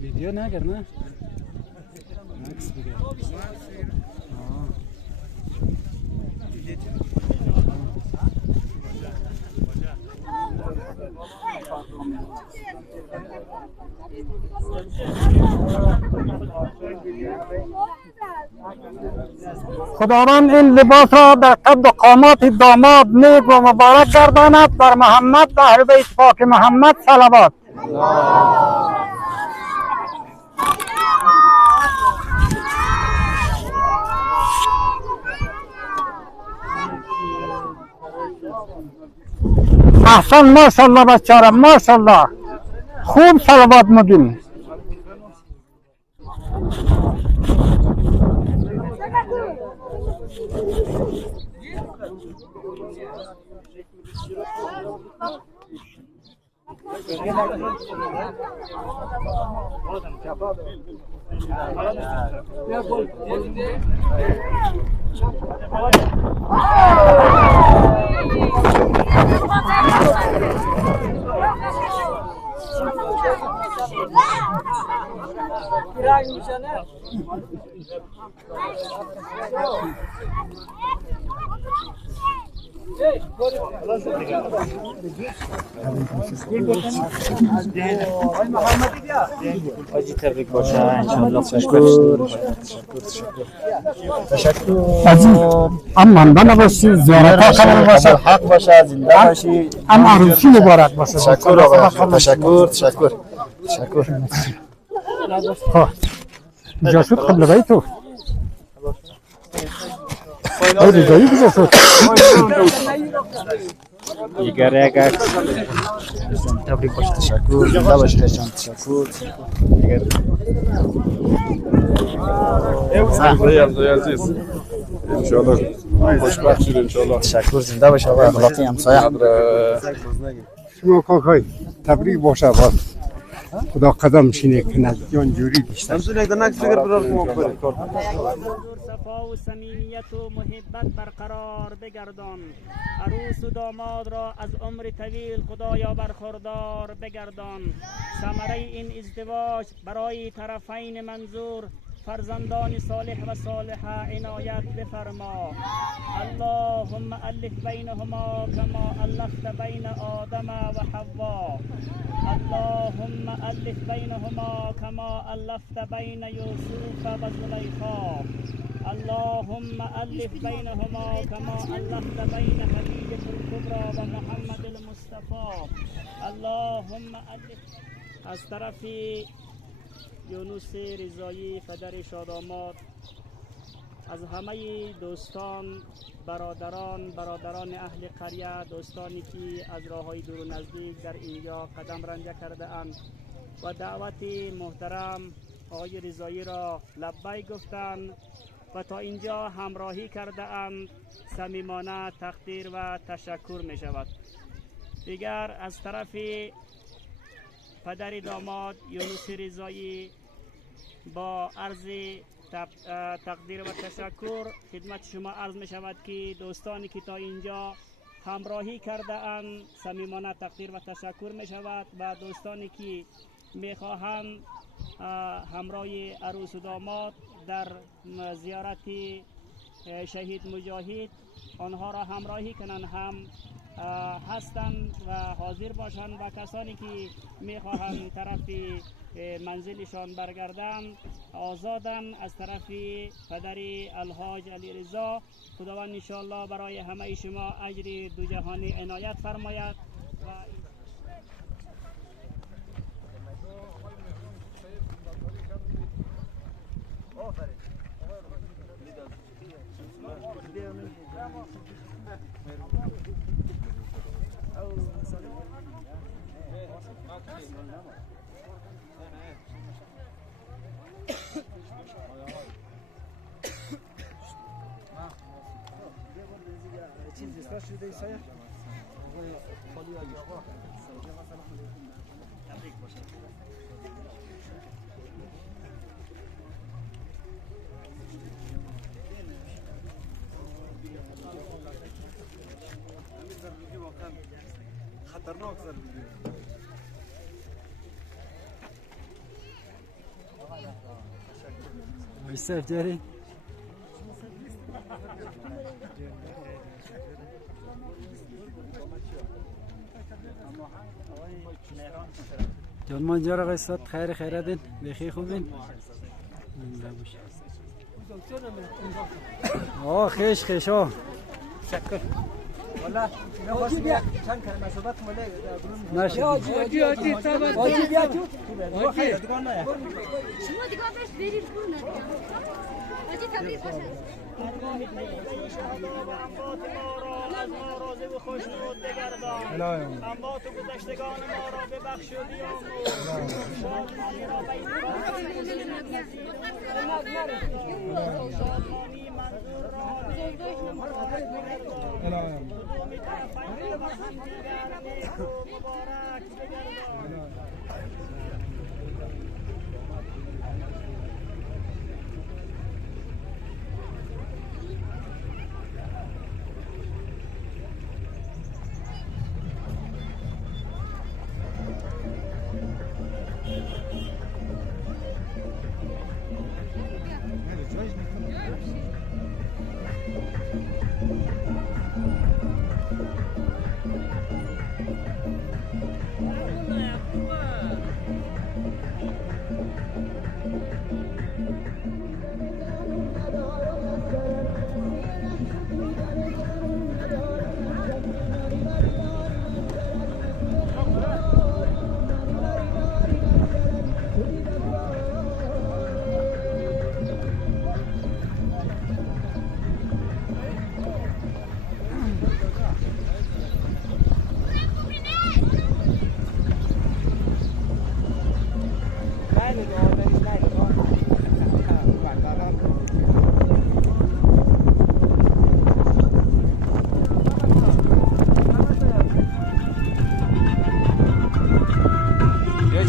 ویدیو نگر نه عکس بگیر خداوند این لباس را در قد و قامات داماد نیک و مبارک گرداند. بر محمد و اهل بیت پاک محمد صلوات. احسن ماشاءالله بچه‌ها ماشاءالله خوب صلوات میگین. حاجی تبریک باشه انشالله. تشکر اما بنا باشی زیارت ها قبول باشه حق باشه زنده باشی ام عروسی مبارک باشه. تشکر آقا تشکر تشکر تشکر. خب اینجا شد قبل بیتو خیلی جایی کجا شد دیگر یک عکس تبریک باشه. تشکر زنده باشی خیشان. تشکر عزیز انشالله خوشبخت شید انشالله. تشکر زنده باشه آقا اخلاقی همسایه. شما کاکای تبریک باشه باز خدا قدم شینه کند جان جوری بیشتر صفا و صمیمیت و محبت برقرار بگردان. عروس و داماد را از عمر طویل خدایا برخوردار بگردان. ثمره این ازدواج برای طرفین منظور فرزندان صالح و صالحه عنایت بفرما. اللهم الف بینهما کما الفت بین آدم و حوا. اللهم الف بینهما کما الفت بین یوسف و زلیخا. اللهم الف بینهما کما الفت بین خدیجه الکبری و محمد المصطفى. اللهم الف. از طرف یونس رضایی پدر شاداماد از همه دوستان برادران اهل قریه، دوستانی که از راههای دور و نزدیک در اینجا قدم رنجه کرده اند و دعوت محترم آقای رضایی را لبیک گفتند و تا اینجا همراهی کرده اند، صمیمانه تقدیر و تشکر می شود. دیگر از طرف پدر داماد یونس رضایی با عرض تقدیر و تشکر خدمت شما عرض می شود که دوستانی که تا اینجا همراهی کرده اند صمیمانه تقدیر و تشکر می شود و دوستانی که می خواهند همراه عروس و داماد در زیارت شهید مجاهد آنها را همراهی کنند هم هستند و حاضر باشند و کسانی که میخواهند طرف منزلشان برگردند آزادن از طرف پدر الحاج علی رضا. خداوند انشاءالله برای همه شما اجر دو جهانی عنایت فرماید و خطرناک زد یوسف جاری جان مانجا را قصد خیر خیردین بخیر خوبین آه خیش خیش آه شکر والا آجی بیا چند کلمه صحبت کنه نشد آجی بیا تو خیر دیگه نه شما دیگه بهش برید کنه آجی تبریک باشه از ما راضی و خوشنود بگردان انبات و گذشتگان ما را ببخش و بیامرز شادمانی را بین شادمانی منظور را قدومی طرفین و همدیگر نیک و مبارک بگردان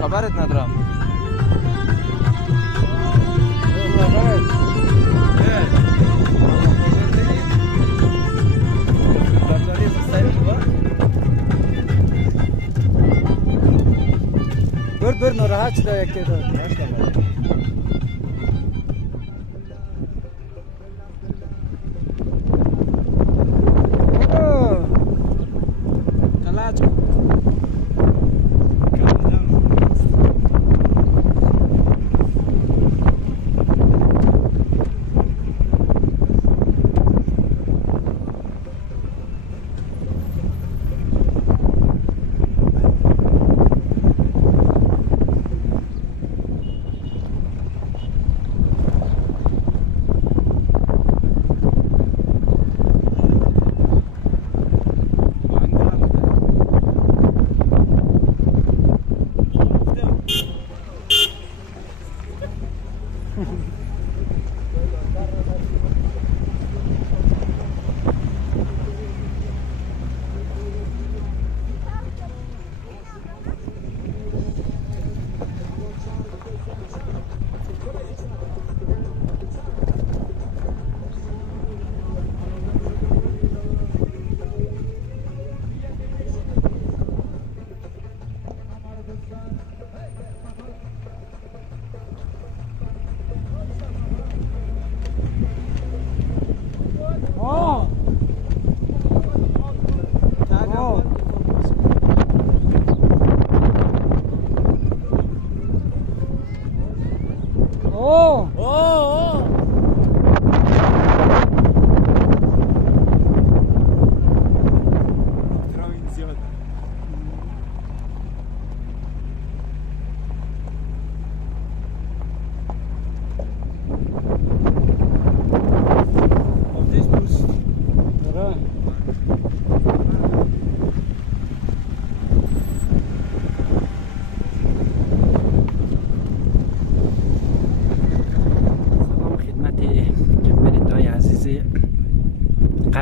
خبرت ندارم بر ناراحت شده یک تعداد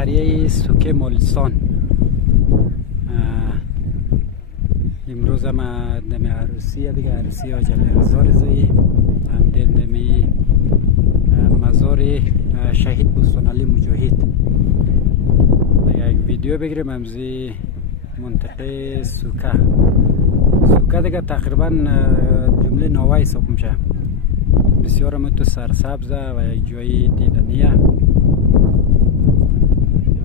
قریه سوکه مالستان. امروز هم دم عروسی دیگه، عروسی آجل رضا رضایی هم دمی مزار شهید بستانعلی مجاهد. یک ویدیو بگیریم همزی منطقه سوکه. سوکه دیگه تقریبا جمله نوای حساب میشه. بسیار متو سرسبزه و یک جای دیدنیه.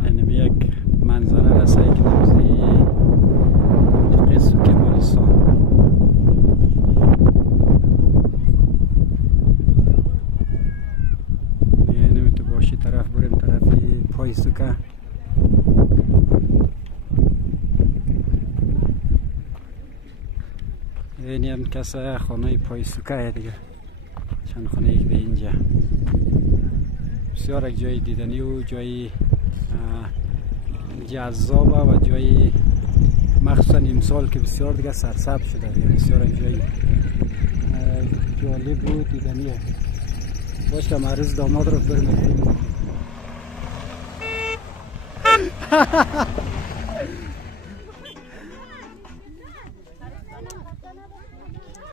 یعنی یک منظره رسایی که همزی منطقه سوکه مالستان. یعنی تو باشی طرف بریم طرف پای سوکه. اینی هم کسا خانه پای سوکه دیگه، چند خانه یک به اینجا. بسیار یک جای دیدنی و جای جذابه و جای مخصوصا امسال که بسیار دیگه سرسبز شده دیگه، بسیار یک جای جالب و دیدنیه. باش که معرض داماد رو بریم